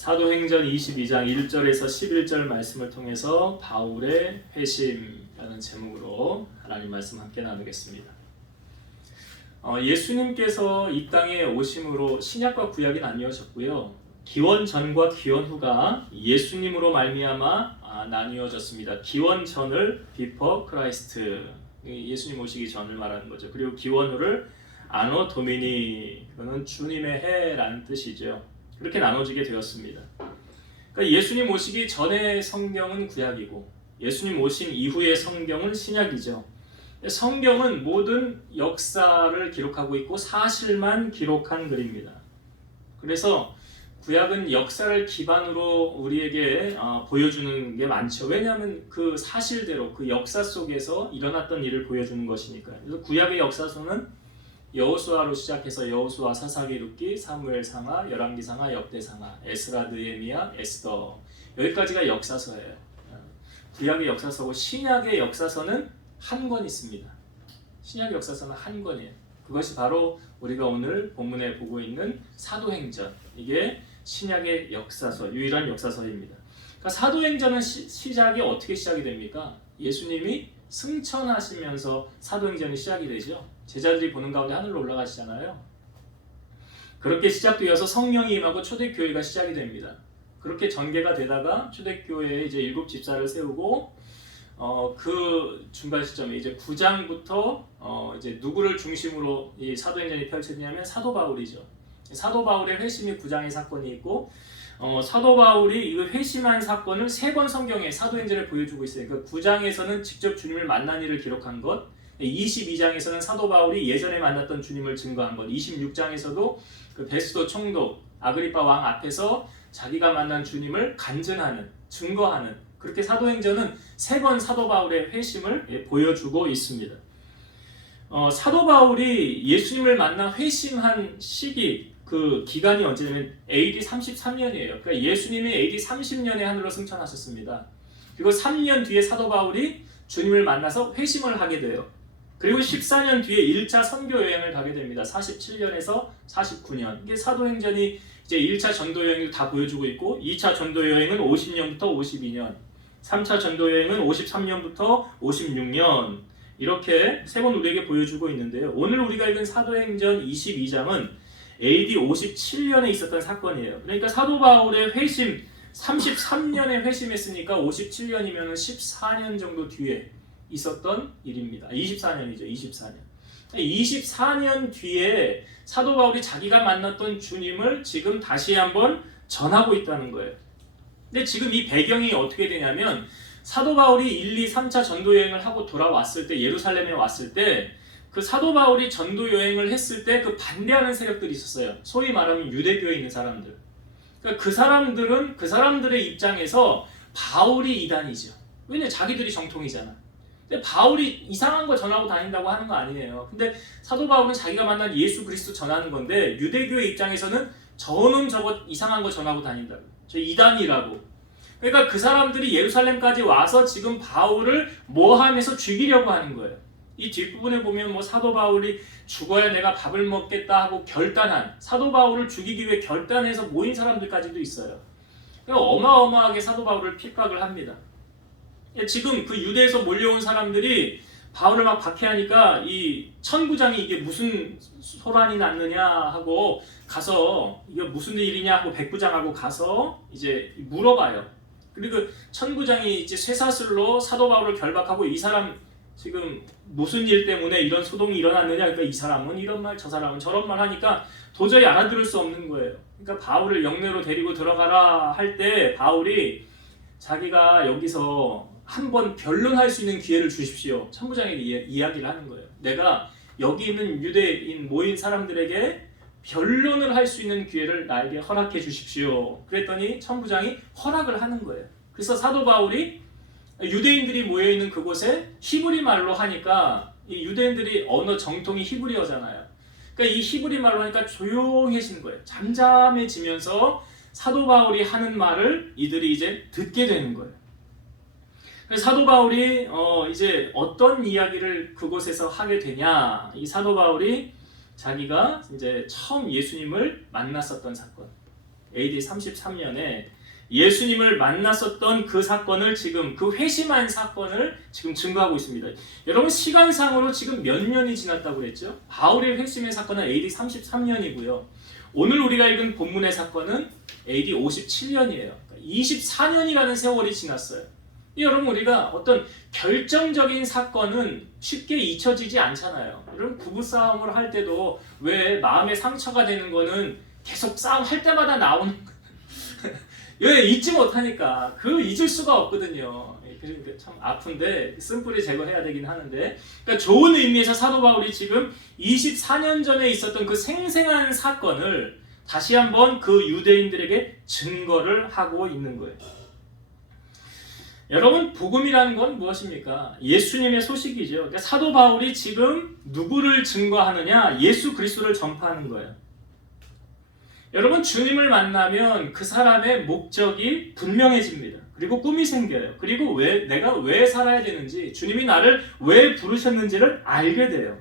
사도행전 22장 1절에서 11절 말씀을 통해서 바울의 회심이라는 제목으로 하나님 말씀 함께 나누겠습니다. 예수님께서 이 땅에 오심으로 신약과 구약이 나뉘어졌고요. 기원 전과 기원 후가 예수님으로 말미암아 나뉘어졌습니다. 기원 전을 비포 크라이스트, 예수님 오시기 전을 말하는 거죠. 그리고 기원 후를 아노 도미니, 그거는 주님의 해라는 뜻이죠. 그렇게 나눠지게 되었습니다. 그러니까 예수님 오시기 전의 성경은 구약이고 예수님 오신 이후의 성경은 신약이죠. 성경은 모든 역사를 기록하고 있고 사실만 기록한 글입니다. 그래서 구약은 역사를 기반으로 우리에게 보여주는 게 많죠. 왜냐하면 그 사실대로 그 역사 속에서 일어났던 일을 보여주는 것이니까요. 그래서 구약의 역사서는 여호수아로 시작해서 여호수아, 사사기, 룻기, 사무엘상하, 열왕기상하, 역대상하, 에스라, 느헤미야, 에스더, 여기까지가 역사서예요. 구약의 역사서고 신약의 역사서는 한 권 있습니다. 신약의 역사서는 한 권이에요. 그것이 바로 우리가 오늘 본문에 보고 있는 사도행전, 이게 신약의 역사서, 유일한 역사서입니다. 그러니까 사도행전은 시작이 어떻게 시작이 됩니까? 예수님이 승천하시면서 사도행전이 시작이 되죠. 제자들이 보는 가운데 하늘로 올라가시잖아요. 그렇게 시작되어서 성령이 임하고 초대교회가 시작이 됩니다. 그렇게 전개가 되다가 초대교회에 이제 7 집사를 세우고 그 중간 시점에 이제 9장부터 이제 누구를 중심으로 이 사도행전이 펼쳐지냐면 사도 바울이죠. 사도 바울의 회심이 9장의 사건이 있고 사도 바울이 이 회심한 사건을 3번 성경에 사도행전을 보여주고 있어요. 그 9장에서는 직접 주님을 만난 일을 기록한 것, 22장에서는 사도 바울이 예전에 만났던 주님을 증거한 것, 26장에서도 그 베스도 총독 아그리파 왕 앞에서 자기가 만난 주님을 간증하는, 증거하는, 그렇게 사도행전은 3번 사도 바울의 회심을 보여주고 있습니다. 사도 바울이 예수님을 만나 회심한 시기, 그 기간이 언제냐면 AD 33년이에요. 그러니까 예수님이 AD 30년에 하늘로 승천하셨습니다. 그리고 3년 뒤에 사도 바울이 주님을 만나서 회심을 하게 돼요. 그리고 14년 뒤에 1차 선교 여행을 가게 됩니다. 47년에서 49년. 이게 사도행전이 이제 1차 전도 여행을 다 보여주고 있고 2차 전도 여행은 50년부터 52년, 3차 전도 여행은 53년부터 56년, 이렇게 3번 우리에게 보여주고 있는데요. 오늘 우리가 읽은 사도행전 22장은 AD 57년에 있었던 사건이에요. 그러니까 사도 바울의 회심, 33년에 회심했으니까 57년이면 14년 정도 뒤에 있었던 일입니다. 24년이죠. 24년. 24년 뒤에 사도 바울이 자기가 만났던 주님을 지금 다시 한번 전하고 있다는 거예요. 근데 지금 이 배경이 어떻게 되냐면 사도 바울이 1, 2, 3차 전도 여행을 하고 돌아왔을 때, 예루살렘에 왔을 때 그 사도 바울이 전도 여행을 했을 때 그 반대하는 세력들이 있었어요. 소위 말하면 유대교에 있는 사람들. 그러니까 그 사람들은 그 사람들의 입장에서 바울이 이단이죠. 왜냐면 자기들이 정통이잖아. 근데 바울이 이상한 거 전하고 다닌다고 하는 거 아니에요. 근데 사도 바울은 자기가 만난 예수 그리스도 전하는 건데 유대교의 입장에서는 저놈 저것 이상한 거 전하고 다닌다고. 저 이단이라고. 그러니까 그 사람들이 예루살렘까지 와서 지금 바울을 모함해서 죽이려고 하는 거예요. 이 뒷부분에 보면 뭐 사도 바울이 죽어야 내가 밥을 먹겠다 하고 결단한, 사도 바울을 죽이기 위해 결단해서 모인 사람들까지도 있어요. 그러니까 어마어마하게 사도 바울을 핍박을 합니다. 지금 그 유대에서 몰려온 사람들이 바울을 막 박해하니까 이 천부장이 이게 무슨 소란이 났느냐 하고 가서 이게 무슨 일이냐 하고 백부장하고 가서 이제 물어봐요. 그리고 천부장이 이제 쇠사슬로 사도 바울을 결박하고 이 사람 지금 무슨 일 때문에 이런 소동이 일어났느냐, 그러니까 이 사람은 이런 말, 저 사람은 저런 말 하니까 도저히 알아들을 수 없는 거예요. 그러니까 바울을 영내로 데리고 들어가라 할 때 바울이 자기가 여기서 한번 변론할 수 있는 기회를 주십시오. 천부장에게 이야기를 하는 거예요. 내가 여기 있는 유대인 모인 사람들에게 변론을 할 수 있는 기회를 나에게 허락해 주십시오. 그랬더니 천부장이 허락을 하는 거예요. 그래서 사도 바울이 유대인들이 모여있는 그곳에 히브리 말로 하니까 이 유대인들이 언어 정통이 히브리어잖아요. 그러니까 이 히브리 말로 하니까 조용해지는 거예요. 잠잠해지면서 사도 바울이 하는 말을 이들이 이제 듣게 되는 거예요. 그래서 사도 바울이 이제 어떤 이야기를 그곳에서 하게 되냐, 이 사도 바울이 자기가 이제 처음 예수님을 만났었던 사건, AD 33년에 예수님을 만났었던 그 사건을 지금 그 회심한 사건을 지금 증거하고 있습니다. 여러분 시간상으로 지금 몇 년이 지났다고 그랬죠? 바울의 회심의 사건은 AD 33년이고요. 오늘 우리가 읽은 본문의 사건은 AD 57년이에요. 24년이라는 세월이 지났어요. 여러분 우리가 어떤 결정적인 사건은 쉽게 잊혀지지 않잖아요. 여러분 부부싸움을 할 때도 왜 마음에 상처가 되는 거는 계속 싸움할 때마다 나오는 왜 잊지 못하니까 그 잊을 수가 없거든요. 그러니까 참 아픈데 쓴뿌리 제거해야 되긴 하는데 그러니까 좋은 의미에서 사도 바울이 지금 24년 전에 있었던 그 생생한 사건을 다시 한번 그 유대인들에게 증거를 하고 있는 거예요. 여러분 복음이라는 건 무엇입니까? 예수님의 소식이죠. 그러니까 사도 바울이 지금 누구를 증거하느냐? 예수 그리스도를 전파하는 거예요. 여러분 주님을 만나면 그 사람의 목적이 분명해집니다. 그리고 꿈이 생겨요. 그리고 내가 왜 살아야 되는지, 주님이 나를 왜 부르셨는지를 알게 돼요.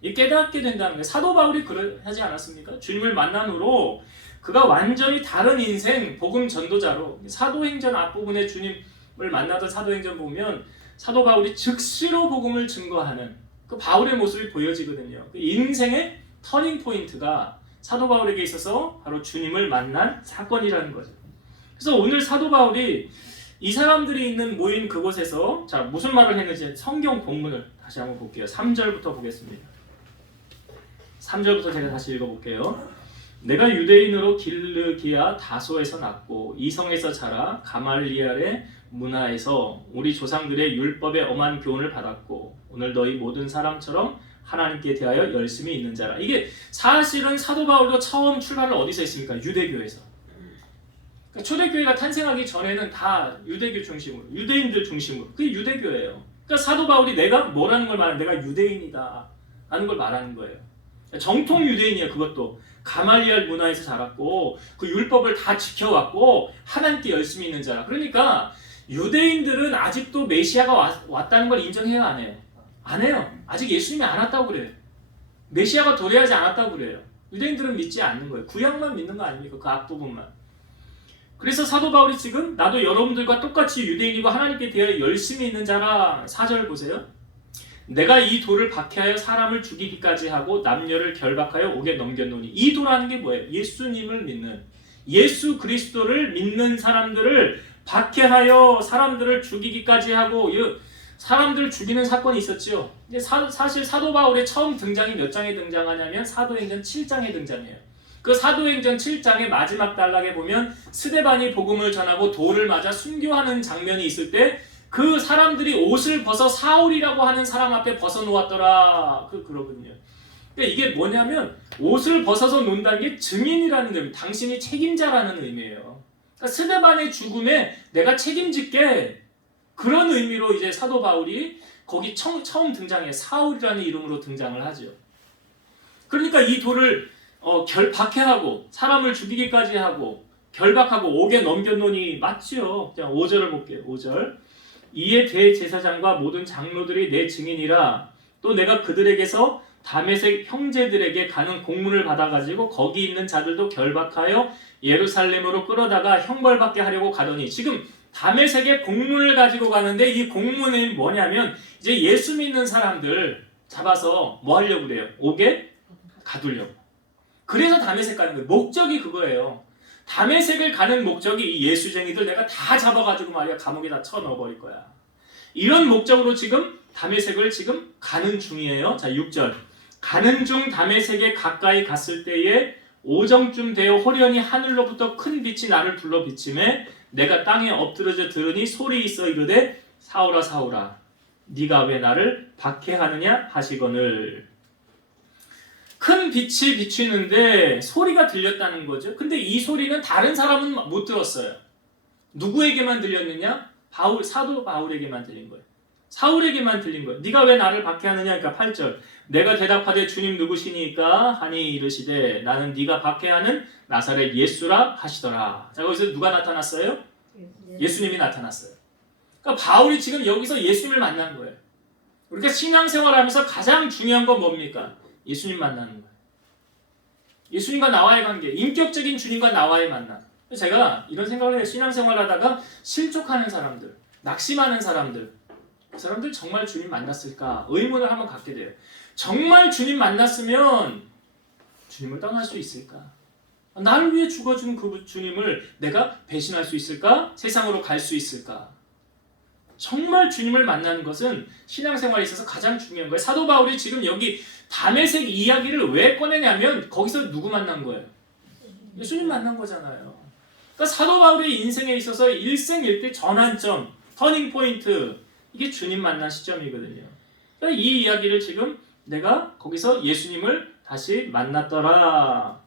깨닫게 된다는 거예요. 사도 바울이 그러하지 않았습니까? 주님을 만난 후로 그가 완전히 다른 인생 복음 전도자로, 사도행전 앞부분에 주님을 만나던 사도행전 보면 사도 바울이 즉시로 복음을 증거하는 그 바울의 모습이 보여지거든요. 그 인생의 터닝 포인트가 사도 바울에게 있어서 바로 주님을 만난 사건이라는 거죠. 그래서 오늘 사도 바울이 이 사람들이 있는 모인 그곳에서 자 무슨 말을 했는지 성경 본문을 다시 한번 볼게요. 3절부터 보겠습니다. 3절부터 제가 다시 읽어볼게요. 내가 유대인으로 길르기아 다소에서 났고 이성에서 자라 가말리엘의 문화에서 우리 조상들의 율법의 엄한 교훈을 받았고 오늘 너희 모든 사람처럼 하나님께 대하여 열심히 있는 자라. 이게 사실은 사도 바울도 처음 출발을 어디서 했습니까? 유대교에서. 그러니까 초대교회가 탄생하기 전에는 다 유대교 중심으로, 유대인들 중심으로. 그게 유대교예요. 그러니까 사도 바울이 내가 뭐라는 걸 말하는 내가 유대인이다 라는 걸 말하는 거예요. 정통 유대인이에요. 그것도 가말리엘 문화에서 자랐고 그 율법을 다 지켜왔고 하나님께 열심히 있는 자라. 그러니까 유대인들은 아직도 메시아가 왔다는 걸 인정해요? 안 해요? 안 해요. 아직 예수님이 안 왔다고 그래요. 메시아가 도래하지 않았다고 그래요. 유대인들은 믿지 않는 거예요. 구약만 믿는 거 아닙니까? 그 앞부분만. 그래서 사도 바울이 지금 나도 여러분들과 똑같이 유대인이고 하나님께 대하여 열심히 있는 자라. 4절 보세요. 내가 이 돌을 박해하여 사람을 죽이기까지 하고 남녀를 결박하여 옥에 넘겼노니. 이 돌하는 게 뭐예요? 예수님을 믿는, 예수 그리스도를 믿는 사람들을 박해하여 사람들을 죽이기까지 하고 사람들을 죽이는 사건이 있었죠. 사실 사도 바울의 처음 등장이 몇 장에 등장하냐면 사도행전 7장에 등장해요. 그 사도행전 7장의 마지막 단락에 보면 스데반이 복음을 전하고 돌을 맞아 순교하는 장면이 있을 때 그 사람들이 옷을 벗어 사울이라고 하는 사람 앞에 벗어 놓았더라. 그러거든요. 그러니까 이게 뭐냐면 옷을 벗어서 논다는 게 증인이라는 의미, 당신이 책임자라는 의미예요. 그러니까 스데반의 죽음에 내가 책임질게. 그런 의미로 이제 사도 바울이 거기 처음 등장해 사울이라는 이름으로 등장을 하죠. 그러니까 이 돌을 박해하고 사람을 죽이기까지 하고 결박하고 옥에 넘겼노니 맞죠? 자, 5절을 볼게요. 5절. 이에 대제사장과 모든 장로들이 내 증인이라. 또 내가 그들에게서 다메섹 형제들에게 가는 공문을 받아가지고 거기 있는 자들도 결박하여 예루살렘으로 끌어다가 형벌받게 하려고 가더니. 지금 다메섹에 공문을 가지고 가는데 이 공문이 뭐냐면 이제 예수 믿는 사람들 잡아서 뭐 하려고 그래요? 옥에 가두려고. 그래서 다메섹 가는 거예요. 목적이 그거예요. 다메섹을 가는 목적이 이 예수쟁이들 내가 다 잡아가지고 말이야 감옥에다 쳐넣어버릴 거야. 이런 목적으로 지금 다메섹을 지금 가는 중이에요. 자 6절. 가는 중 다메섹에 가까이 갔을 때에 오정쯤 되어 호련히 하늘로부터 큰 빛이 나를 둘러 비치매 내가 땅에 엎드러져 들으니 소리 있어 이르되 사울아 사울아 네가 왜 나를 박해하느냐 하시거늘. 큰 빛이 비치는데 소리가 들렸다는 거죠. 근데 이 소리는 다른 사람은 못 들었어요. 누구에게만 들렸느냐? 사도 바울에게만 들린 거예요. 사울에게만 들린 거예요. 네가 왜 나를 박해하느냐? 그러니까 8절. 내가 대답하되 주님 누구시니까 하니 이르시되 나는 네가 박해하는 나사렛 예수라 하시더라. 자 거기서 누가 나타났어요? 예수님이 나타났어요. 그러니까 바울이 지금 여기서 예수님을 만난 거예요. 우리가 신앙생활하면서 가장 중요한 건 뭡니까? 예수님 만나는 거예요. 예수님과 나와의 관계, 인격적인 주님과 나와의 만남. 제가 이런 생각을 해요. 신앙생활 하다가 실족하는 사람들, 낙심하는 사람들, 그 사람들 정말 주님 만났을까? 의문을 한번 갖게 돼요. 정말 주님 만났으면 주님을 떠날 수 있을까? 나를 위해 죽어준 그 주님을 내가 배신할 수 있을까? 세상으로 갈 수 있을까? 정말 주님을 만나는 것은 신앙생활에 있어서 가장 중요한 거예요. 사도 바울이 지금 여기 다메섹 이야기를 왜 꺼내냐면 거기서 누구 만난 거예요? 예수님 만난 거잖아요. 그러니까 사도 바울의 인생에 있어서 일생일대 전환점, 터닝 포인트, 이게 주님 만난 시점이거든요. 그러니까 이 이야기를 지금 내가 거기서 예수님을 다시 만났더라,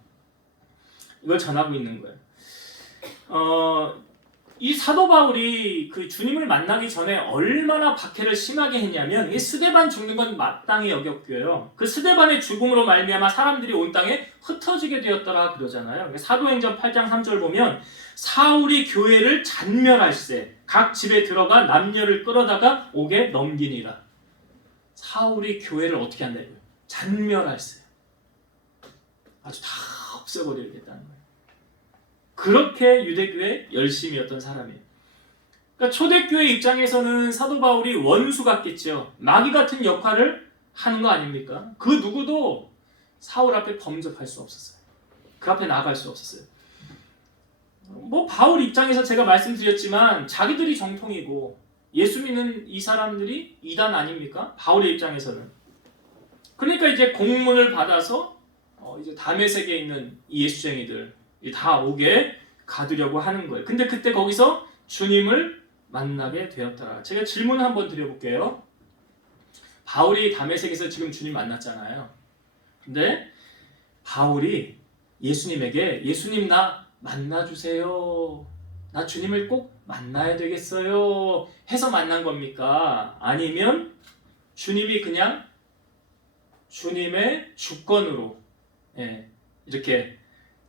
이걸 전하고 있는 거예요. 이 사도 바울이 그 주님을 만나기 전에 얼마나 박해를 심하게 했냐면, 이 스데반 죽는 건 마땅히 여겼고요. 그 스데반의 죽음으로 말미암아 사람들이 온 땅에 흩어지게 되었더라 그러잖아요. 사도행전 8장 3절 보면 사울이 교회를 잔멸할세 각 집에 들어가 남녀를 끌어다가 옥에 넘기니라. 사울이 교회를 어떻게 한다고요? 잔멸할세. 아주 다 없애버리겠다는 거예요. 그렇게 유대교회 열심이었던 사람이에요. 그러니까 초대교회 입장에서는 사도 바울이 원수 같겠죠. 마귀 같은 역할을 하는 거 아닙니까? 그 누구도 사울 앞에 범접할 수 없었어요. 그 앞에 나아갈 수 없었어요. 뭐 바울 입장에서 제가 말씀드렸지만 자기들이 정통이고 예수 믿는 이 사람들이 이단 아닙니까? 바울의 입장에서는. 그러니까 이제 공문을 받아서 이제 다메섹에 있는 이 예수쟁이들 다 옥에 가두려고 하는 거예요. 근데 그때 거기서 주님을 만나게 되었더라. 제가 질문 한번 드려볼게요. 바울이 다메섹에서 지금 주님 만났잖아요. 근데 바울이 예수님에게 예수님 나 만나주세요, 나 주님을 꼭 만나야 되겠어요 해서 만난 겁니까? 아니면 주님이 그냥 주님의 주권으로 이렇게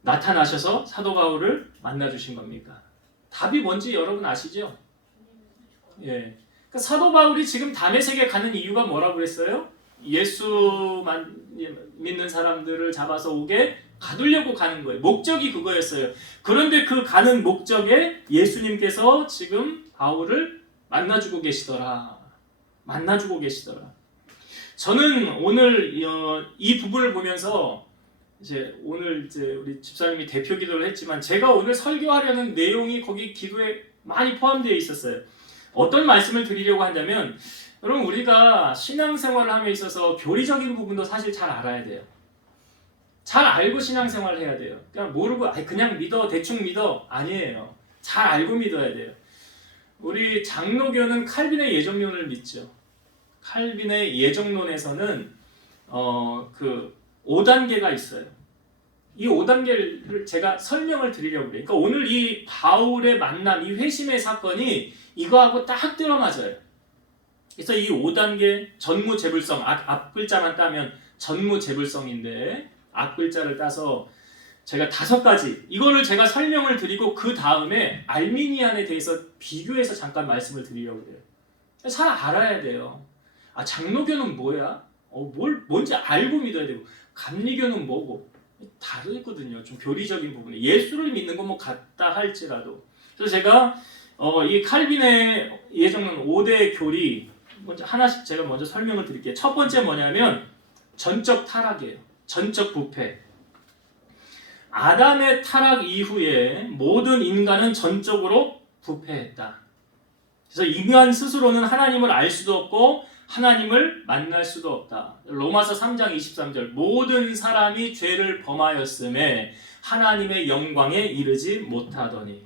나타나셔서 사도 바울을 만나주신 겁니까? 답이 뭔지 여러분 아시죠? 그러니까 사도 바울이 지금 다메섹에 가는 이유가 뭐라고 그랬어요? 예수만 믿는 사람들을 잡아서 옥에 가두려고 가는 거예요. 목적이 그거였어요. 그런데 그 가는 목적에 예수님께서 지금 바울을 만나주고 계시더라. 저는 오늘 이 부분을 보면서 오늘 우리 집사님이 대표 기도를 했지만 제가 오늘 설교하려는 내용이 거기 기도에 많이 포함되어 있었어요. 어떤 말씀을 드리려고 한다면, 여러분 우리가 신앙생활을 함에 있어서 교리적인 부분도 사실 잘 알아야 돼요. 잘 알고 신앙생활을 해야 돼요. 그냥 모르고 그냥 믿어, 대충 믿어, 아니에요. 잘 알고 믿어야 돼요. 우리 장로교는 칼빈의 예정론을 믿죠. 칼빈의 예정론에서는 그 5단계가 있어요. 이 5단계를 제가 설명을 드리려고 그래요. 그러니까 오늘 이 바울의 만남, 이 회심의 사건이 이거하고 딱 들어맞아요. 그래서 이 5단계 전무제불성, 앞글자만 따면 전무제불성인데 앞글자를 따서 제가 5가지 이거를 제가 설명을 드리고 그 다음에 알미니안에 대해서 비교해서 잠깐 말씀을 드리려고 그래요. 잘 알아야 돼요. 장로교는 뭐야? 뭔지 알고 믿어야 되고, 감리교는 뭐고, 다르거든요. 좀 교리적인 부분에 예수를 믿는 건 뭐 같다 할지라도. 그래서 제가 이 칼빈의 예정론 5대 교리 먼저 하나씩 제가 먼저 설명을 드릴게요. 첫 번째 뭐냐면 전적 타락이에요. 전적 부패. 아담의 타락 이후에 모든 인간은 전적으로 부패했다. 그래서 인간 스스로는 하나님을 알 수도 없고 하나님을 만날 수도 없다. 로마서 3장 23절 모든 사람이 죄를 범하였음에 하나님의 영광에 이르지 못하더니.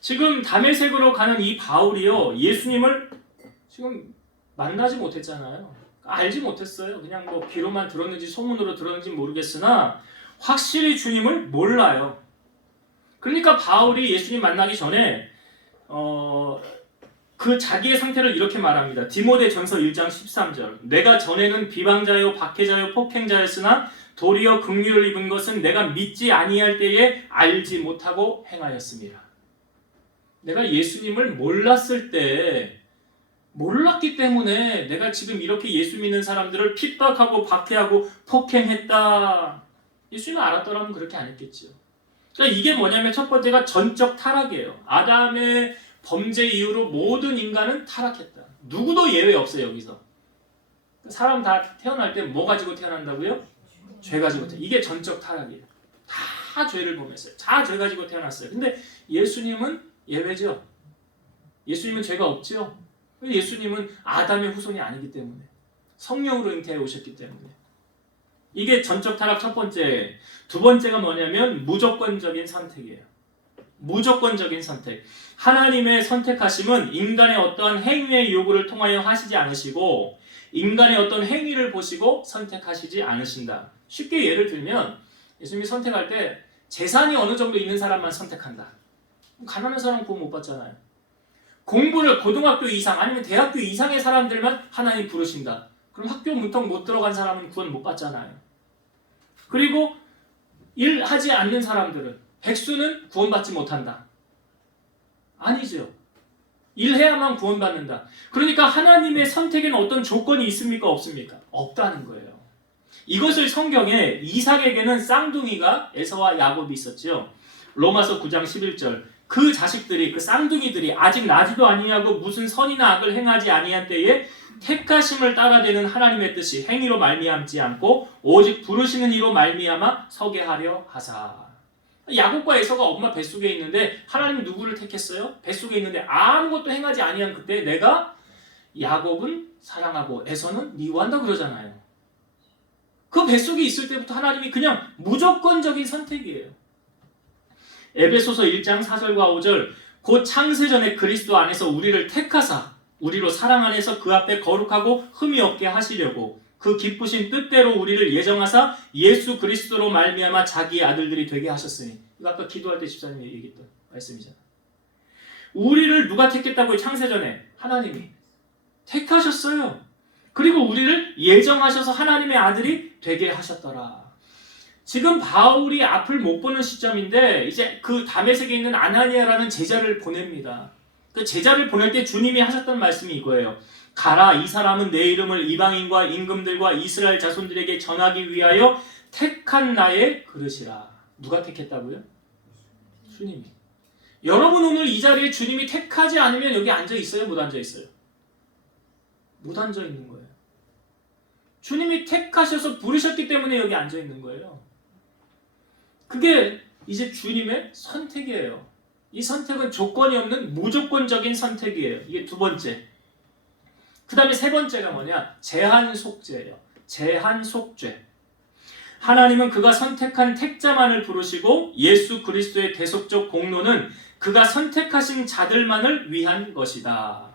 지금 다메섹으로 가는 이 바울이요, 예수님을 지금 만나지 못했잖아요. 알지 못했어요. 그냥 뭐 귀로만 들었는지 소문으로 들었는지 모르겠으나 확실히 주님을 몰라요. 그러니까 바울이 예수님 만나기 전에 그 자기의 상태를 이렇게 말합니다. 디모데전서 1장 13절 내가 전에는 비방자요 박해자요 폭행자였으나 도리어 긍휼을 입은 것은 내가 믿지 아니할 때에 알지 못하고 행하였습니다. 내가 예수님을 몰랐을 때, 몰랐기 때문에 내가 지금 이렇게 예수 믿는 사람들을 핍박하고 박해하고 폭행했다. 예수님을 알았더라면 그렇게 안 했겠죠. 그러니까 이게 뭐냐면 첫 번째가 전적 타락이에요. 아담의 범죄 이후로 모든 인간은 타락했다. 누구도 예외 없어요. 여기서 사람 다 태어날 때 뭐 가지고 태어난다고요? 죄 가지고 태어나. 이게 전적 타락이에요. 다 죄를 범했어요. 다 죄 가지고 태어났어요. 근데 예수님은 예외죠. 예수님은 죄가 없죠. 예수님은 아담의 후손이 아니기 때문에, 성령으로 잉태해 오셨기 때문에. 이게 전적 타락 첫 번째. 두 번째가 뭐냐면 무조건적인 선택이에요. 무조건적인 선택. 하나님의 선택하심은 인간의 어떠한 행위의 요구를 통하여 하시지 않으시고 인간의 어떤 행위를 보시고 선택하시지 않으신다. 쉽게 예를 들면 예수님이 선택할 때 재산이 어느 정도 있는 사람만 선택한다. 가난한 사람은 구원 못 받잖아요. 공부를 고등학교 이상 아니면 대학교 이상의 사람들만 하나님 부르신다. 그럼 학교 문턱 못 들어간 사람은 구원 못 받잖아요. 그리고 일하지 않는 사람들은, 백수는 구원받지 못한다. 아니죠. 일해야만 구원받는다. 그러니까 하나님의 선택에는 어떤 조건이 있습니까? 없습니까? 없다는 거예요. 이것을 성경에 이삭에게는 쌍둥이가 에서와 야곱이 있었죠. 로마서 9장 11절. 그 자식들이, 그 쌍둥이들이 아직 나지도 아니하고 무슨 선이나 악을 행하지 아니한 때에 택하심을 따라되는 하나님의 뜻이 행위로 말미암지 않고 오직 부르시는 이로 말미암아 서게 하려 하사. 야곱과 에서가 엄마 뱃속에 있는데 하나님은 누구를 택했어요? 뱃속에 있는데 아무것도 행하지 아니한 그때 내가 야곱은 사랑하고 에서는 미워한다 그러잖아요. 그 뱃속에 있을 때부터 하나님이 그냥 무조건적인 선택이에요. 에베소서 1장 4절과 5절. 곧 창세전에 그리스도 안에서 우리를 택하사 우리로 사랑 안에서 그 앞에 거룩하고 흠이 없게 하시려고 그 기쁘신 뜻대로 우리를 예정하사 예수 그리스도로 말미암아 자기의 아들들이 되게 하셨으니. 이거 아까 기도할 때 집사님이 얘기했던 말씀이잖아. 우리를 누가 택했다고요? 창세전에 하나님이 택하셨어요. 그리고 우리를 예정하셔서 하나님의 아들이 되게 하셨더라. 지금 바울이 앞을 못 보는 시점인데 이제 그 다메섹에 있는 아나니아라는 제자를 보냅니다. 그 제자를 보낼 때 주님이 하셨던 말씀이 이거예요. 가라, 이 사람은 내 이름을 이방인과 임금들과 이스라엘 자손들에게 전하기 위하여 택한 나의 그릇이라. 누가 택했다고요? 주님이. 여러분 오늘 이 자리에 주님이 택하지 않으면 여기 앉아 있어요? 못 앉아 있어요? 못 앉아 있는 거예요. 주님이 택하셔서 부르셨기 때문에 여기 앉아 있는 거예요. 그게 이제 주님의 선택이에요. 이 선택은 조건이 없는 무조건적인 선택이에요. 이게 두 번째. 그 다음에 세 번째가 뭐냐? 제한속죄예요. 제한속죄. 하나님은 그가 선택한 택자만을 부르시고 예수 그리스도의 대속적 공로는 그가 선택하신 자들만을 위한 것이다.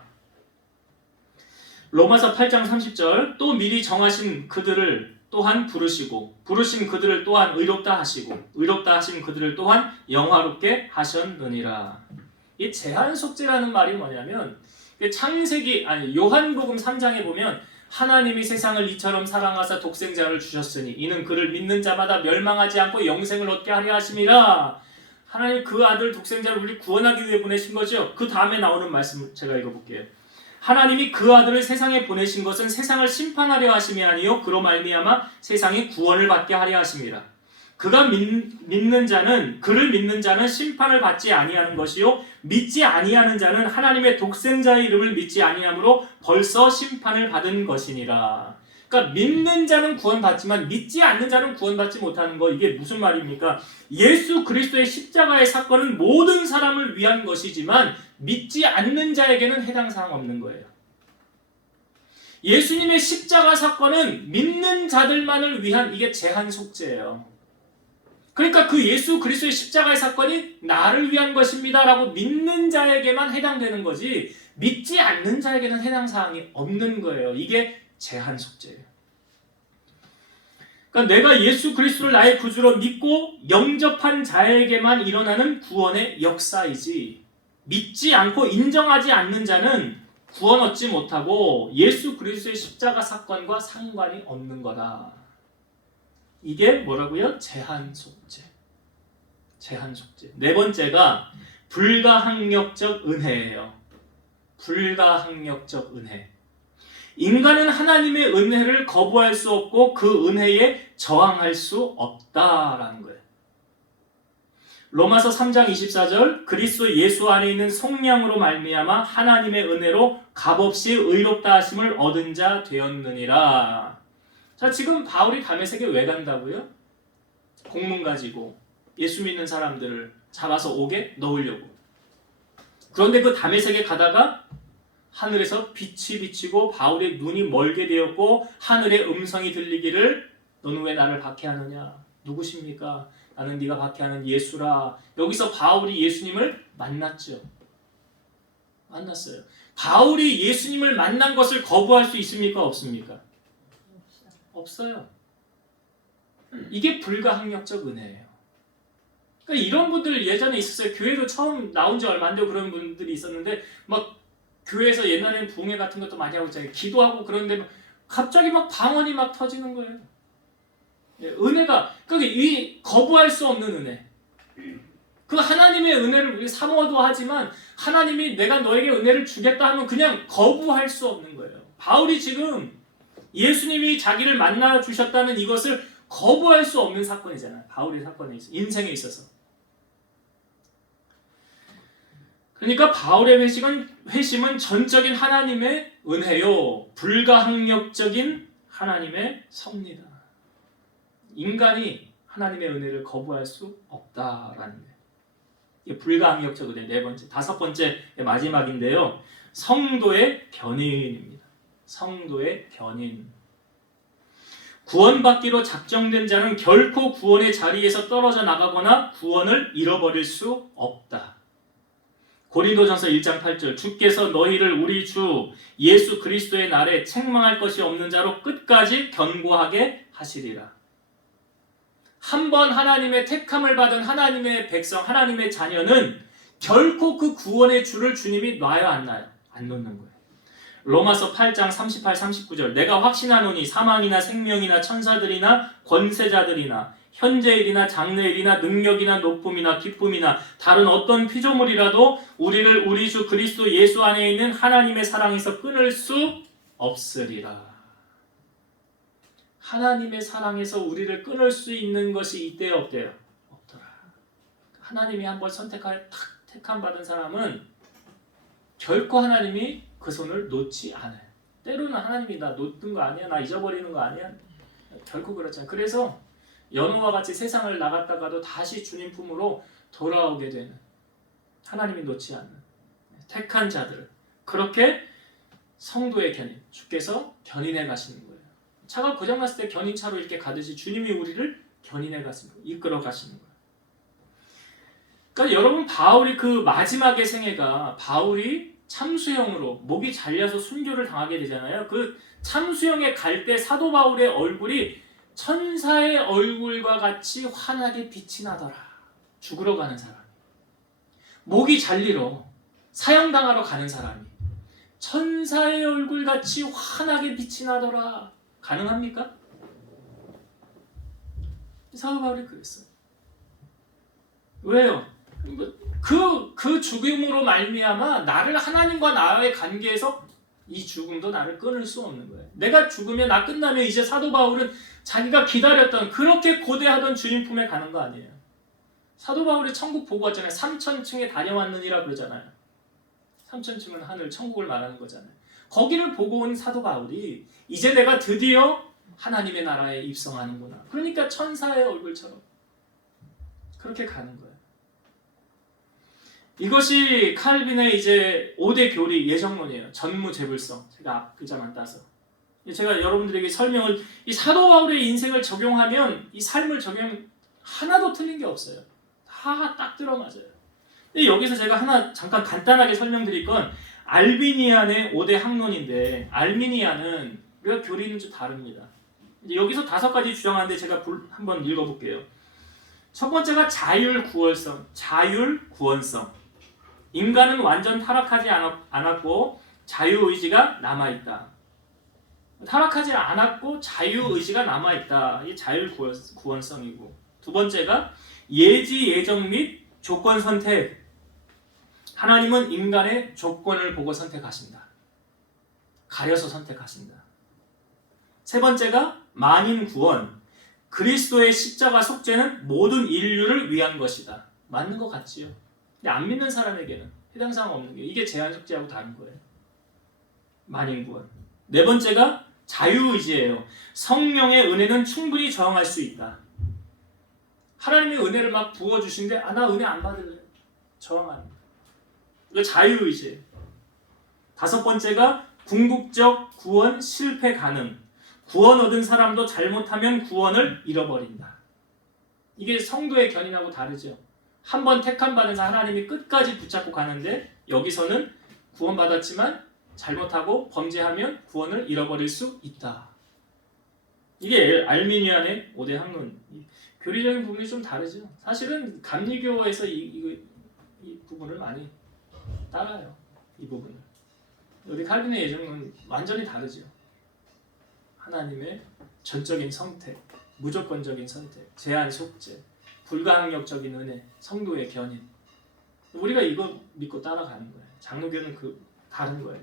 로마서 8장 30절. 또 미리 정하신 그들을 또한 부르시고 부르신 그들을 또한 의롭다 하시고 의롭다 하신 그들을 또한 영화롭게 하셨느니라. 이 제한속죄라는 말이 뭐냐면 창세기 요한복음 3장에 보면 하나님이 세상을 이처럼 사랑하사 독생자를 주셨으니 이는 그를 믿는 자마다 멸망하지 않고 영생을 얻게 하려 하심이라. 하나님 그 아들 독생자를 우리 구원하기 위해 보내신 거죠. 그 다음에 나오는 말씀 제가 읽어볼게요. 하나님이 그 아들을 세상에 보내신 것은 세상을 심판하려 하심이 아니요 그로 말미암아 세상이 구원을 받게 하려 하심이라. 그가 믿는 자는 그를 믿는 자는 심판을 받지 아니하는 것이요 믿지 아니하는 자는 하나님의 독생자의 이름을 믿지 아니하므로 벌써 심판을 받은 것이니라. 그러니까 믿는 자는 구원받지만 믿지 않는 자는 구원받지 못하는 거. 이게 무슨 말입니까? 예수 그리스도의 십자가의 사건은 모든 사람을 위한 것이지만 믿지 않는 자에게는 해당 사항 없는 거예요. 예수님의 십자가 사건은 믿는 자들만을 위한 이게 제한속죄예요. 그러니까 그 예수 그리스도의 십자가의 사건이 나를 위한 것입니다 라고 믿는 자에게만 해당되는 거지 믿지 않는 자에게는 해당 사항이 없는 거예요. 이게 제한속죄예요. 그러니까 내가 예수 그리스도를 나의 구주로 믿고 영접한 자에게만 일어나는 구원의 역사이지 믿지 않고 인정하지 않는 자는 구원 얻지 못하고 예수 그리스도의 십자가 사건과 상관이 없는 거다. 이게 뭐라고요? 제한속죄. 제한속죄. 네 번째가 불가항력적 은혜예요. 불가항력적 은혜. 인간은 하나님의 은혜를 거부할 수 없고 그 은혜에 저항할 수 없다라는 거예요. 로마서 3장 24절 그리스도 예수 안에 있는 속량으로 말미암아 하나님의 은혜로 값없이 의롭다 하심을 얻은 자 되었느니라. 자, 지금 바울이 다메섹에 왜 간다고요? 공문 가지고 예수 믿는 사람들을 잡아서 옥에 넣으려고. 그런데 그 다메섹에 가다가 하늘에서 빛이 비치고 바울의 눈이 멀게 되었고 하늘의 음성이 들리기를 너는 왜 나를 박해하느냐? 누구십니까? 나는 네가 박해하는 예수라. 여기서 바울이 예수님을 만났죠. 만났어요. 바울이 예수님을 만난 것을 거부할 수 있습니까? 없습니까? 없어요. 이게 불가항력적 은혜예요. 그러니까 이런 분들 예전에 있었어요. 교회도 처음 나온 지 얼마 안 되고 그런 분들이 있었는데 막 교회에서 옛날에는 부흥회 같은 것도 많이 하고 있잖아요. 기도하고 그런데 갑자기 막 방언이 막 터지는 거예요. 은혜가 그러니까 이 거부할 수 없는 은혜. 그 하나님의 은혜를 우리 사모도 하지만 하나님이 내가 너에게 은혜를 주겠다 하면 그냥 거부할 수 없는 거예요. 바울이 지금 예수님이 자기를 만나 주셨다는 이것을 거부할 수 없는 사건이잖아요. 바울의 사건에 있어 인생에 있어서. 그러니까 바울의 회심은 전적인 하나님의 은혜요, 불가항력적인 하나님의 섭리다. 인간이 하나님의 은혜를 거부할 수 없다라는 거예요. 이게 불가항력적 은혜 네 번째. 다섯 번째 마지막인데요. 성도의 견인입니다. 성도의 견인. 구원받기로 작정된 자는 결코 구원의 자리에서 떨어져 나가거나 구원을 잃어버릴 수 없다. 고린도전서 1장 8절 주께서 너희를 우리 주 예수 그리스도의 날에 책망할 것이 없는 자로 끝까지 견고하게 하시리라. 한번 하나님의 택함을 받은 하나님의 백성, 하나님의 자녀는 결코 그 구원의 줄을 주님이 놔요, 안 놔요? 안 놓는 거예요. 로마서 8장 38, 39절 내가 확신하노니 사망이나 생명이나 천사들이나 권세자들이나 현재일이나 장래일이나 능력이나 높음이나 기쁨이나 다른 어떤 피조물이라도 우리를 우리 주 그리스도 예수 안에 있는 하나님의 사랑에서 끊을 수 없으리라. 하나님의 사랑에서 우리를 끊을 수 있는 것이 있대요, 없대요? 없더라. 하나님이 한번 택함 받은 사람은 결코 하나님이 그 손을 놓지 않아요. 때로는 하나님이 나 놓는 거 아니야? 나 잊어버리는 거 아니야? 결코 그렇지 않아요. 그래서 연호와 같이 세상을 나갔다가도 다시 주님 품으로 돌아오게 되는 하나님이 놓지 않는 택한 자들을 그렇게 성도의 견인, 주께서 견인해 가시는 거예요. 차가 고장났을 때 견인차로 이렇게 가듯이 주님이 우리를 견인해 가시는 거예요. 이끌어 가시는 거예요. 그러니까 여러분 바울이 그 마지막의 생애가 바울이 참수형으로 목이 잘려서 순교를 당하게 되잖아요. 그 참수형에 갈 때 사도 바울의 얼굴이 천사의 얼굴과 같이 환하게 빛이 나더라. 죽으러 가는 사람이. 목이 잘리러 사형당하러 가는 사람이 천사의 얼굴같이 환하게 빛이 나더라. 가능합니까? 사도 바울이 그랬어요. 왜요? 그 죽음으로 말미암아 나를 하나님과 나의 관계에서 이 죽음도 나를 끊을 수 없는 거예요. 내가 죽으면 나 끝나면 이제 사도 바울은 자기가 기다렸던 그렇게 고대하던 주님 품에 가는 거 아니에요. 사도 바울이 천국 보고 왔잖아요. 3000층에 다녀왔느니라 그러잖아요. 3000층은 하늘 천국을 말하는 거잖아요. 거기를 보고 온 사도 바울이 이제 내가 드디어 하나님의 나라에 입성하는구나. 그러니까 천사의 얼굴처럼 그렇게 가는 거예요. 이것이 칼빈의 이제 5대 교리 예정론이에요. 전무제불성. 제가 앞 글자만 따서. 제가 여러분들에게 설명을 이 사도 바울의 인생을 적용하면 이 삶을 적용하면 하나도 틀린 게 없어요. 다 딱 들어맞아요. 여기서 제가 하나 잠깐 간단하게 설명드릴 건 알비니안의 5대 학론인데 알미니안은 우리가 교리는 좀 다릅니다. 여기서 5가지 주장하는데 제가 한번 읽어볼게요. 첫 번째가 자율구원성. 자율구원성. 인간은 완전 타락하지 않았고 자유의지가 남아있다. 타락하지 않았고 자유의지가 남아있다. 이게 자율구원성이고 두 번째가 예지, 예정 및 조건 선택. 하나님은 인간의 조건을 보고 선택하신다. 가려서 선택하신다. 세 번째가 만인 구원. 그리스도의 십자가 속죄는 모든 인류를 위한 것이다. 맞는 것 같지요. 근데 안 믿는 사람에게는 해당 사항 없는 게 이게 제한 속죄하고 다른 거예요. 만인 구원. 네 번째가 자유의지예요. 성령의 은혜는 충분히 저항할 수 있다. 하나님의 은혜를 막 부어주신데 나 은혜 안 받을래. 저항합니다. 이거 자유의지예요. 다섯 번째가 궁극적 구원 실패 가능. 구원 얻은 사람도 잘못하면 구원을 잃어버린다. 이게 성도의 견인하고 다르죠. 한 번 택함 받은 자 하나님이 끝까지 붙잡고 가는데 여기서는 구원받았지만 잘못하고 범죄하면 구원을 잃어버릴 수 있다. 이게 알미니안의 5대 학론. 교리적인 부분이 좀 다르죠. 사실은 감리교에서 이 부분을 많이 따라요. 이 부분을. 우리 칼빈의 예정은 완전히 다르죠. 하나님의 전적인 선택, 무조건적인 선택, 제한 속죄, 불가항력적인 은혜, 성도의 견인. 우리가 이거 믿고 따라가는 거예요. 장로교는 다른 거예요.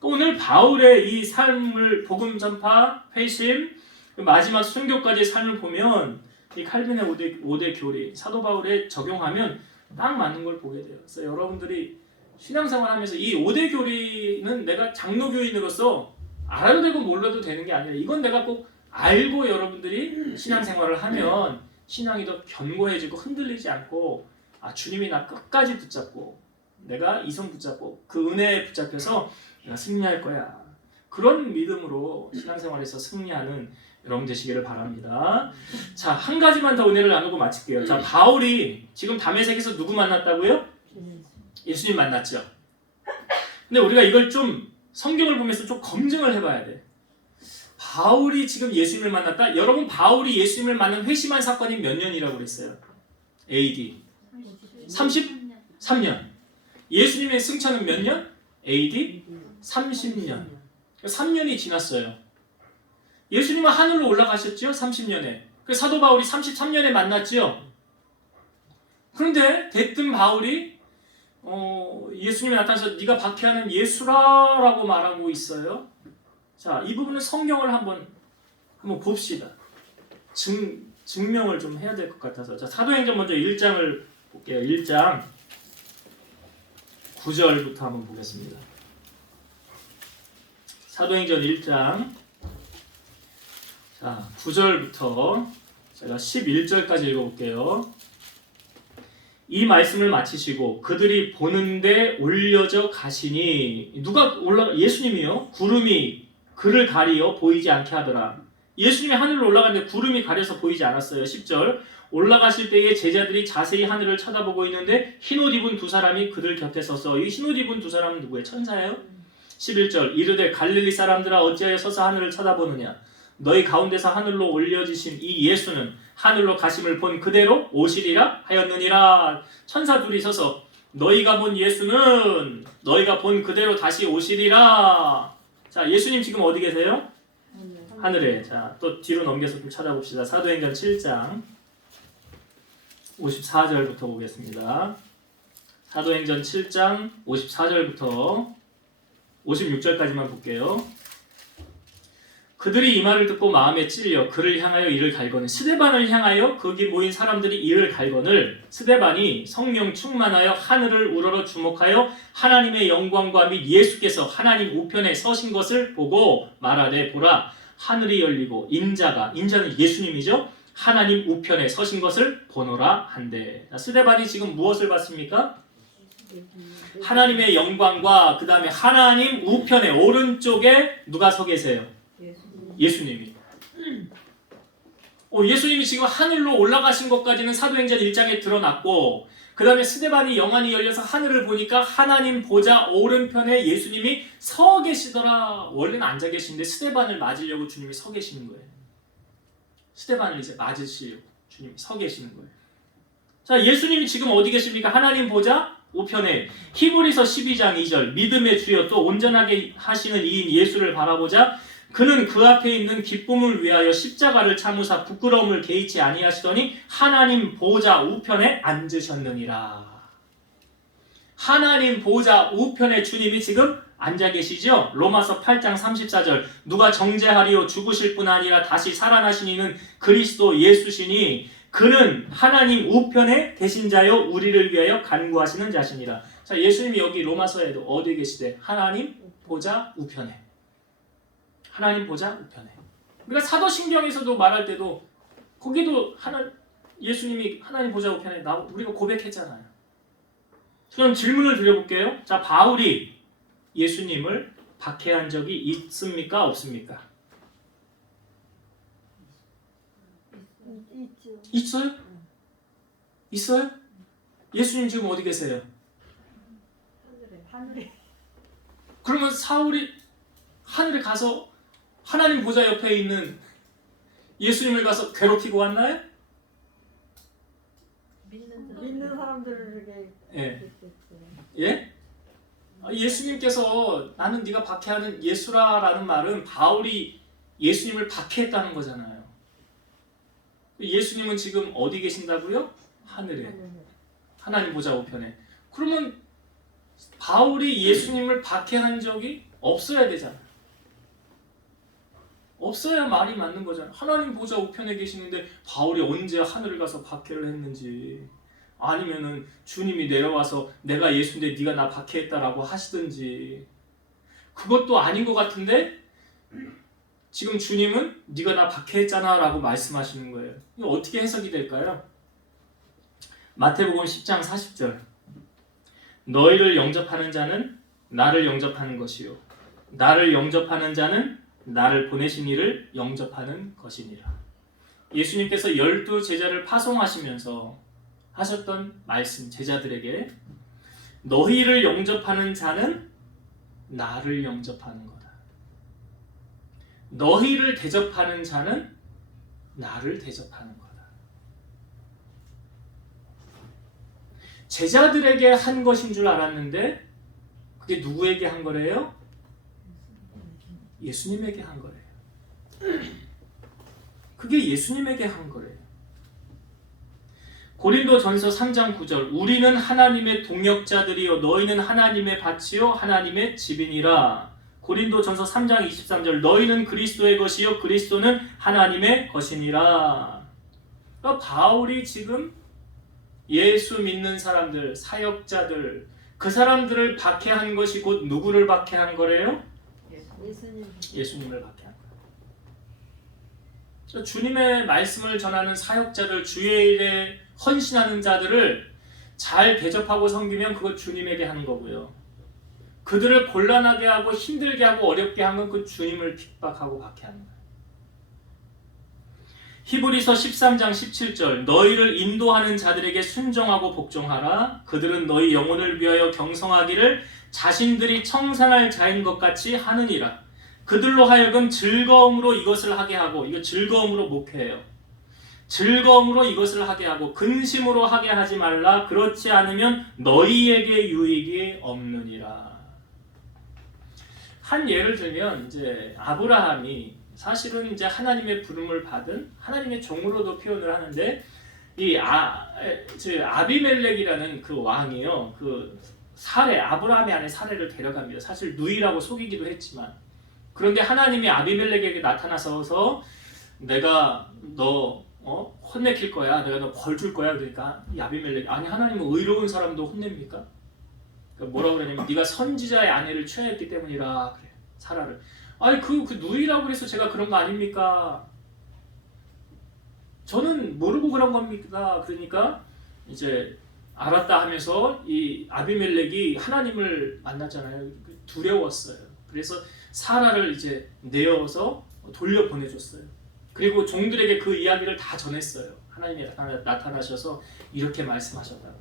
또 오늘 바울의 이 삶을 복음 전파, 회심, 마지막 순교까지의 삶을 보면 이 칼빈의 5대 교리, 사도 바울에 적용하면 딱 맞는 걸 보게 돼요. 그래서 여러분들이 신앙생활하면서 이 5대 교리는 내가 장로교인으로서 알아도 되고 몰라도 되는 게 아니라 이건 내가 꼭 알고 여러분들이 신앙생활을 하면 신앙이 더 견고해지고 흔들리지 않고 주님이 나 끝까지 붙잡고 내가 이 손 붙잡고 그 은혜에 붙잡혀서 내가 승리할 거야. 그런 믿음으로 신앙생활에서 승리하는 여러분 되시기를 바랍니다. 자, 한 가지만 더 은혜를 나누고 마칠게요. 자, 바울이 지금 다메섹에서 누구 만났다고요? 예수님 만났죠. 근데 우리가 이걸 좀 성경을 보면서 좀 검증을 해봐야 돼. 바울이 지금 예수님을 만났다? 여러분, 바울이 예수님을 만난 회심한 사건이 몇 년이라고 그랬어요? AD 33년. 예수님의 승천은 몇 년? AD 30년. 3년이 지났어요. 예수님은 하늘로 올라가셨죠? 30년에. 그래서 사도 바울이 33년에 만났죠? 그런데 대뜸 바울이 예수님이 나타나서 네가 박해하는 예수라라고 말하고 있어요. 자, 이 부분은 성경을 한번 봅시다. 증명을 좀 해야 될 것 같아서. 자, 사도행전 먼저 1장을 볼게요. 1장 9절부터 한번 보겠습니다. 사도행전 1장 9절부터 제가 11절까지 읽어볼게요. 이 말씀을 마치시고 그들이 보는데 올려져 가시니 누가 예수님이요? 구름이 그를 가리어 보이지 않게 하더라. 예수님이 하늘로 올라갔는데 구름이 가려서 보이지 않았어요. 10절 올라가실 때에 제자들이 자세히 하늘을 쳐다보고 있는데 흰옷 입은 두 사람이 그들 곁에 서서 이 흰옷 입은 두 사람은 누구예요? 천사예요? 11절 이르되 갈릴리 사람들아 어찌하여 서서 하늘을 쳐다보느냐 너희 가운데서 하늘로 올려지신 이 예수는 하늘로 가심을 본 그대로 오시리라 하였느니라. 천사 둘이 서서 너희가 본 예수는 너희가 본 그대로 다시 오시리라. 자, 예수님 지금 어디 계세요? 하늘에. 자, 또 뒤로 넘겨서 좀 찾아봅시다. 사도행전 7장 54절부터 보겠습니다. 사도행전 7장 54절부터 56절까지만 볼게요. 그들이 이 말을 듣고 마음에 찔려 그를 향하여 이를 갈거늘 스데반을 향하여 거기 모인 사람들이 이를 갈거늘 스데반이 성령 충만하여 하늘을 우러러 주목하여 하나님의 영광과 및 예수께서 하나님 우편에 서신 것을 보고 말하되 보라 하늘이 열리고 인자는 예수님이죠. 하나님 우편에 서신 것을 보노라 한대. 스데반이 지금 무엇을 봤습니까? 하나님의 영광과 그 다음에 하나님 우편에 오른쪽에 누가 서 계세요? 예수님이. 예수님이 지금 하늘로 올라가신 것까지는 사도행전 1장에 드러났고 그 다음에 스데반이 영안이 열려서 하늘을 보니까 하나님 보좌 오른편에 예수님이 서 계시더라. 원래는 앉아 계시는데 스데반을 맞으려고 주님이 서 계시는 거예요. 스데반을 이제 맞으시려고 주님이 서 계시는 거예요. 자, 예수님이 지금 어디 계십니까? 하나님 보좌 우편에. 히브리서 12장 2절 믿음의 주여 또 온전하게 하시는 이인 예수를 바라보자 그는 그 앞에 있는 기쁨을 위하여 십자가를 참으사 부끄러움을 개의치 아니하시더니 하나님 보좌 우편에 앉으셨느니라. 하나님 보좌 우편에 주님이 지금 앉아 계시죠? 로마서 8장 34절 누가 정죄하리요 죽으실 뿐 아니라 다시 살아나신 이는 그리스도 예수시니 그는 하나님 우편에 계신 자요 우리를 위하여 간구하시는 자시니라. 자, 예수님이 여기 로마서에도 어디에 계시대? 하나님 보좌 우편에. 하나님 보좌 우편에. 우리가 사도신경에서도 말할 때도 거기도 예수님이 하나님 보좌 우편에 우리가 고백했잖아요. 그럼 질문을 드려볼게요. 자, 바울이 예수님을 박해한 적이 있습니까? 없습니까? 있어요? 있어요? 예수님 지금 어디 계세요? 하늘에. 그러면 사울이 하늘에 가서 하나님 보좌 옆에 있는 예수님을 가서 괴롭히고 왔나요? 믿는 사람들에게. 예. 예? 예수님께서 나는 네가 박해하는 예수라라는 말은 바울이 예수님을 박해했다는 거잖아요. 예수님은 지금 어디 계신다고요? 하늘에. 하나님 보좌 우편에. 그러면 바울이 예수님을 박해한 적이 없어야 되잖아요. 없어야 말이 맞는 거잖아요. 하나님 보좌 우편에 계시는데 바울이 언제 하늘을 가서 박해를 했는지, 아니면은 주님이 내려와서 내가 예수인데 네가 나 박해했다라고 하시든지, 그것도 아닌 것 같은데 지금 주님은 네가 나 박해했잖아 라고 말씀하시는 거예요. 이거 어떻게 해석이 될까요? 마태복음 10장 40절, 너희를 영접하는 자는 나를 영접하는 것이요 나를 영접하는 자는 나를 보내신 이를 영접하는 것이니라. 예수님께서 12 제자를 파송하시면서 하셨던 말씀, 제자들에게 너희를 영접하는 자는 나를 영접하는 거다. 너희를 대접하는 자는 나를 대접하는 거다. 제자들에게 한 것인 줄 알았는데 그게 누구에게 한 거래요? 예수님에게 한 거래요. 그게 예수님에게 한 거래요. 고린도전서 3장 9절, 우리는 하나님의 동역자들이요 너희는 하나님의 밭이요 하나님의 집이니라. 고린도전서 3장 23절, 너희는 그리스도의 것이요 그리스도는 하나님의 것이니라. 그러니까 바울이 지금 예수 믿는 사람들, 사역자들, 그 사람들을 박해한 것이 곧 누구를 박해한 거래요? 예수님을 박해한 거예요. 주님의 말씀을 전하는 사역자들, 주의 일에 헌신하는 자들을 잘 대접하고 섬기면 그것 주님에게 하는 거고요. 그들을 곤란하게 하고 힘들게 하고 어렵게 하면 그 주님을 핍박하고 박해하는 거예요. 히브리서 13장 17절, 너희를 인도하는 자들에게 순종하고 복종하라. 그들은 너희 영혼을 위하여 경성하기를 자신들이 청산할 자인 것 같이 하느니라. 그들로 하여금 즐거움으로 이것을 하게 하고, 이거 즐거움으로 목회해요. 즐거움으로 이것을 하게 하고 근심으로 하게 하지 말라. 그렇지 않으면 너희에게 유익이 없느니라. 한 예를 들면 이제 아브라함이 사실은 이제 하나님의 부름을 받은 하나님의 종으로도 표현을 하는데, 이 아비멜렉이라는 그 왕이요, 그 아브라함의 아내 사레를 데려갑니다. 사실 누이라고 속이기도 했지만, 그런데 하나님이 아비멜렉에게 나타나서 내가 너 혼내킬 거야, 내가 너 벌 줄 거야. 그러니까 이 아비멜렉이, 아니 하나님은 의로운 사람도 혼냅니까? 그러니까 뭐라고 그러냐면 네가 선지자의 아내를 취하였기 때문이라 그래. 사라를. 아니 그 누이라고 그래서 제가 그런 거 아닙니까? 저는 모르고 그런 겁니다. 그러니까 이제 알았다 하면서 이 아비멜렉이 하나님을 만났잖아요. 두려웠어요. 그래서 사라를 이제 내어서 돌려보내줬어요. 그리고 종들에게 그 이야기를 다 전했어요. 하나님이 나타나셔서 이렇게 말씀하셨다.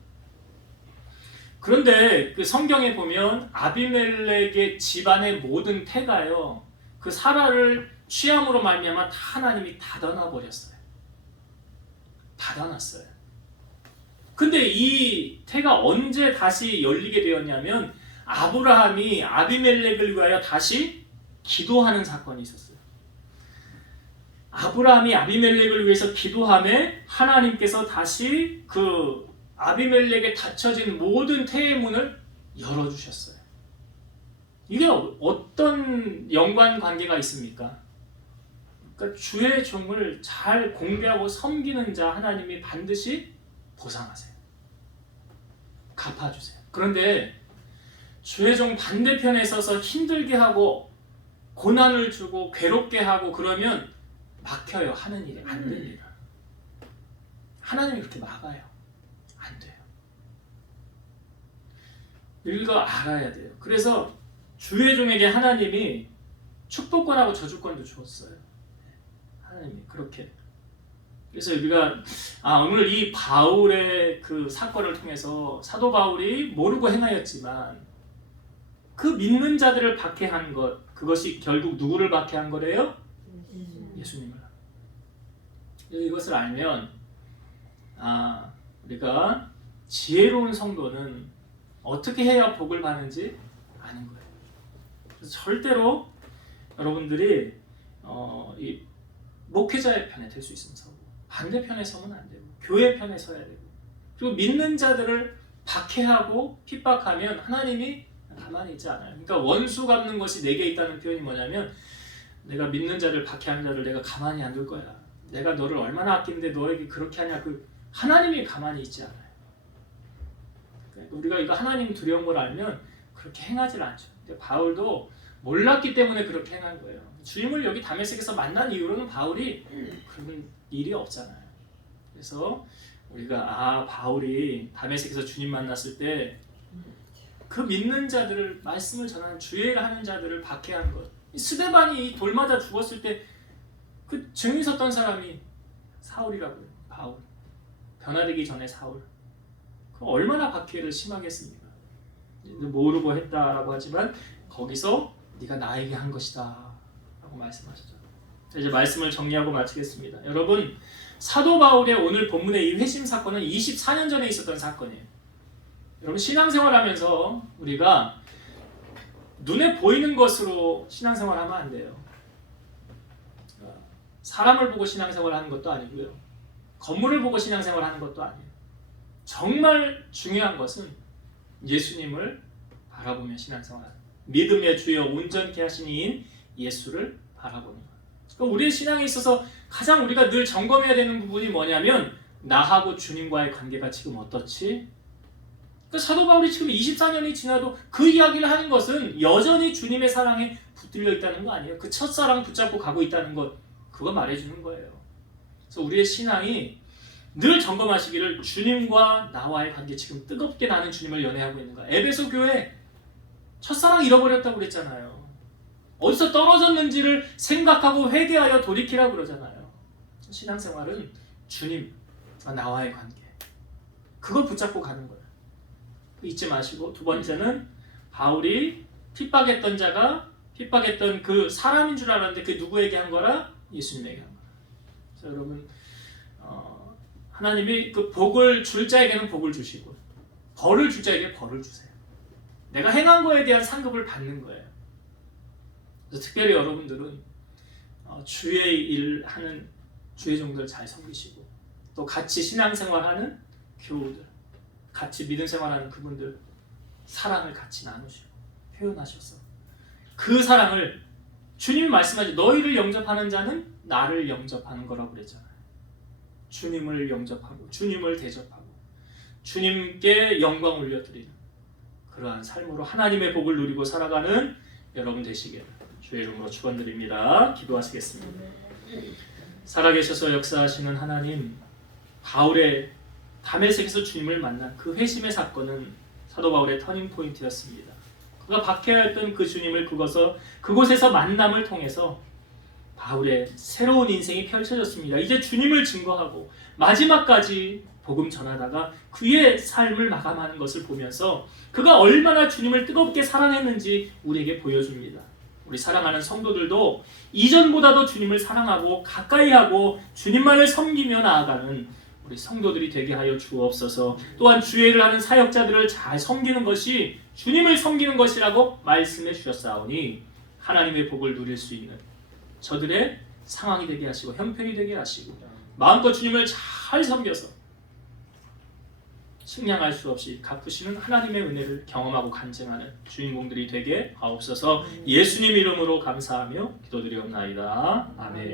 그런데 그 성경에 보면 아비멜렉의 집안의 모든 태가요, 그 사라를 취함으로 말미암아 다 하나님이 닫아놔 버렸어요. 닫아놨어요. 근데 이 태가 언제 다시 열리게 되었냐면 아브라함이 아비멜렉을 위하여 다시 기도하는 사건이 있었어요. 아브라함이 아비멜렉을 위해서 기도함에 하나님께서 다시 그 아비멜렉에 닫혀진 모든 태의 문을 열어주셨어요. 이게 어떤 연관 관계가 있습니까? 그러니까 주의 종을 잘 공개하고 섬기는 자 하나님이 반드시 보상하세요. 갚아주세요. 그런데 주의 종 반대편에 서서 힘들게 하고 고난을 주고 괴롭게 하고 그러면 막혀요. 하는 일이 안 됩니다. 하나님이 그렇게 막아요. 안 돼요. 이거 알아야 돼요. 그래서 주의 종에게 하나님이 축복권하고 저주권도 주었어요. 하나님이 그렇게. 그래서 우리가 오늘 이 바울의 그 사건을 통해서 사도 바울이 모르고 행하였지만 그 믿는 자들을 박해한 것, 그것이 결국 누구를 박해한 거래요? 예수님을. 이것을 알면 우리가 지혜로운 성도는 어떻게 해야 복을 받는지 아는 거예요. 그래서 절대로 여러분들이 이 목회자의 편에 될 수 있으면 서고 반대편에 서면 안 되고 교회 편에 서야 되고 그리고 믿는 자들을 박해하고 핍박하면 하나님이 가만히 있지 않아요. 그러니까 원수 갚는 것이 내게 있다는 표현이 뭐냐면 내가 믿는 자를 박해하는 자를 내가 가만히 안 둘 거야. 내가 너를 얼마나 아끼는데 너에게 그렇게 하냐. 그 하나님이 가만히 있지 않아요. 그러니까 우리가 이거 하나님 두려운 걸 알면 그렇게 행하지 않죠. 근데 바울도 몰랐기 때문에 그렇게 행한 거예요. 주님을 여기 다메섹에서 만난 이후로는 바울이 그런 일이 없잖아요. 그래서 우리가 바울이 다메섹에서 주님 만났을 때 그 믿는 자들을 말씀을 전하는 주의를 하는 자들을 박해한 것. 스데반이 돌 맞아 죽었을 때 그 증인 섰던 사람이 사울이라고요. 바울. 변화되기 전에 사울. 그 얼마나 박해를 심하게 했습니까? 모르고 했다라고 하지만 거기서 네가 나에게 한 것이다 라고 말씀하셨죠. 자, 이제 말씀을 정리하고 마치겠습니다. 여러분, 사도 바울의 오늘 본문의 이 회심 사건은 24년 전에 있었던 사건이에요. 여러분, 신앙생활하면서 우리가 눈에 보이는 것으로 신앙생활하면 안 돼요. 사람을 보고 신앙생활하는 것도 아니고요. 건물을 보고 신앙생활하는 것도 아니에요. 정말 중요한 것은 예수님을 바라보며 신앙생활하는 믿음의 주여 온전케 하신 이인 예수를 바라보는 것. 그러니까 우리의 신앙에 있어서 가장 우리가 늘 점검해야 되는 부분이 뭐냐면 나하고 주님과의 관계가 지금 어떻지? 그러니까 사도 바울이 지금 24년이 지나도 그 이야기를 하는 것은 여전히 주님의 사랑에 붙들려 있다는 거 아니에요. 그 첫사랑 붙잡고 가고 있다는 것, 그거 말해주는 거예요. 그래서 우리의 신앙이 늘 점검하시기를 주님과 나와의 관계 지금 뜨겁게 나는 주님을 연애하고 있는가. 에베소 교회 첫사랑 잃어버렸다고 그랬잖아요. 어디서 떨어졌는지를 생각하고 회개하여 돌이키라고 그러잖아요. 신앙생활은 주님과 나와의 관계, 그거 붙잡고 가는 거예요. 잊지 마시고, 두 번째는 바울이 핍박했던 자가 핍박했던 그 사람인 줄 알았는데 그 누구에게 한 거라? 예수님에게 한 거라. 그래서 여러분, 하나님이 그 복을 줄 자에게는 복을 주시고 벌을 줄 자에게 벌을 주세요. 내가 행한 거에 대한 상급을 받는 거예요. 그래서 특별히 여러분들은 주의 일을 하는 주의 종들 잘 섬기시고 또 같이 신앙생활하는 교우들, 같이 믿음 생활하는 그분들 사랑을 같이 나누시고 표현하셔서 그 사랑을 주님이 말씀하지 너희를 영접하는 자는 나를 영접하는 거라고 그랬잖아요. 주님을 영접하고 주님을 대접하고 주님께 영광 올려드리는 그러한 삶으로 하나님의 복을 누리고 살아가는 여러분 되시길 주의 이름으로 축원드립니다. 기도하시겠습니다. 살아계셔서 역사하시는 하나님, 바울의 다메섹에서 주님을 만난 그 회심의 사건은 사도 바울의 터닝 포인트였습니다. 그가 박해하였던 그 주님을 그곳에서 만남을 통해서 바울의 새로운 인생이 펼쳐졌습니다. 이제 주님을 증거하고 마지막까지 복음 전하다가 그의 삶을 마감하는 것을 보면서 그가 얼마나 주님을 뜨겁게 사랑했는지 우리에게 보여줍니다. 우리 사랑하는 성도들도 이전보다도 주님을 사랑하고 가까이하고 주님만을 섬기며 나아가는 우리 성도들이 되게 하여 주옵소서. 또한 주의 일을 하는 사역자들을 잘 섬기는 것이 주님을 섬기는 것이라고 말씀해 주셨사오니 하나님의 복을 누릴 수 있는 저들의 상황이 되게 하시고 형편이 되게 하시고 마음껏 주님을 잘 섬겨서 측량할 수 없이 갚으시는 하나님의 은혜를 경험하고 간증하는 주인공들이 되게 하옵소서. 예수님 이름으로 감사하며 기도드리옵나이다. 아멘.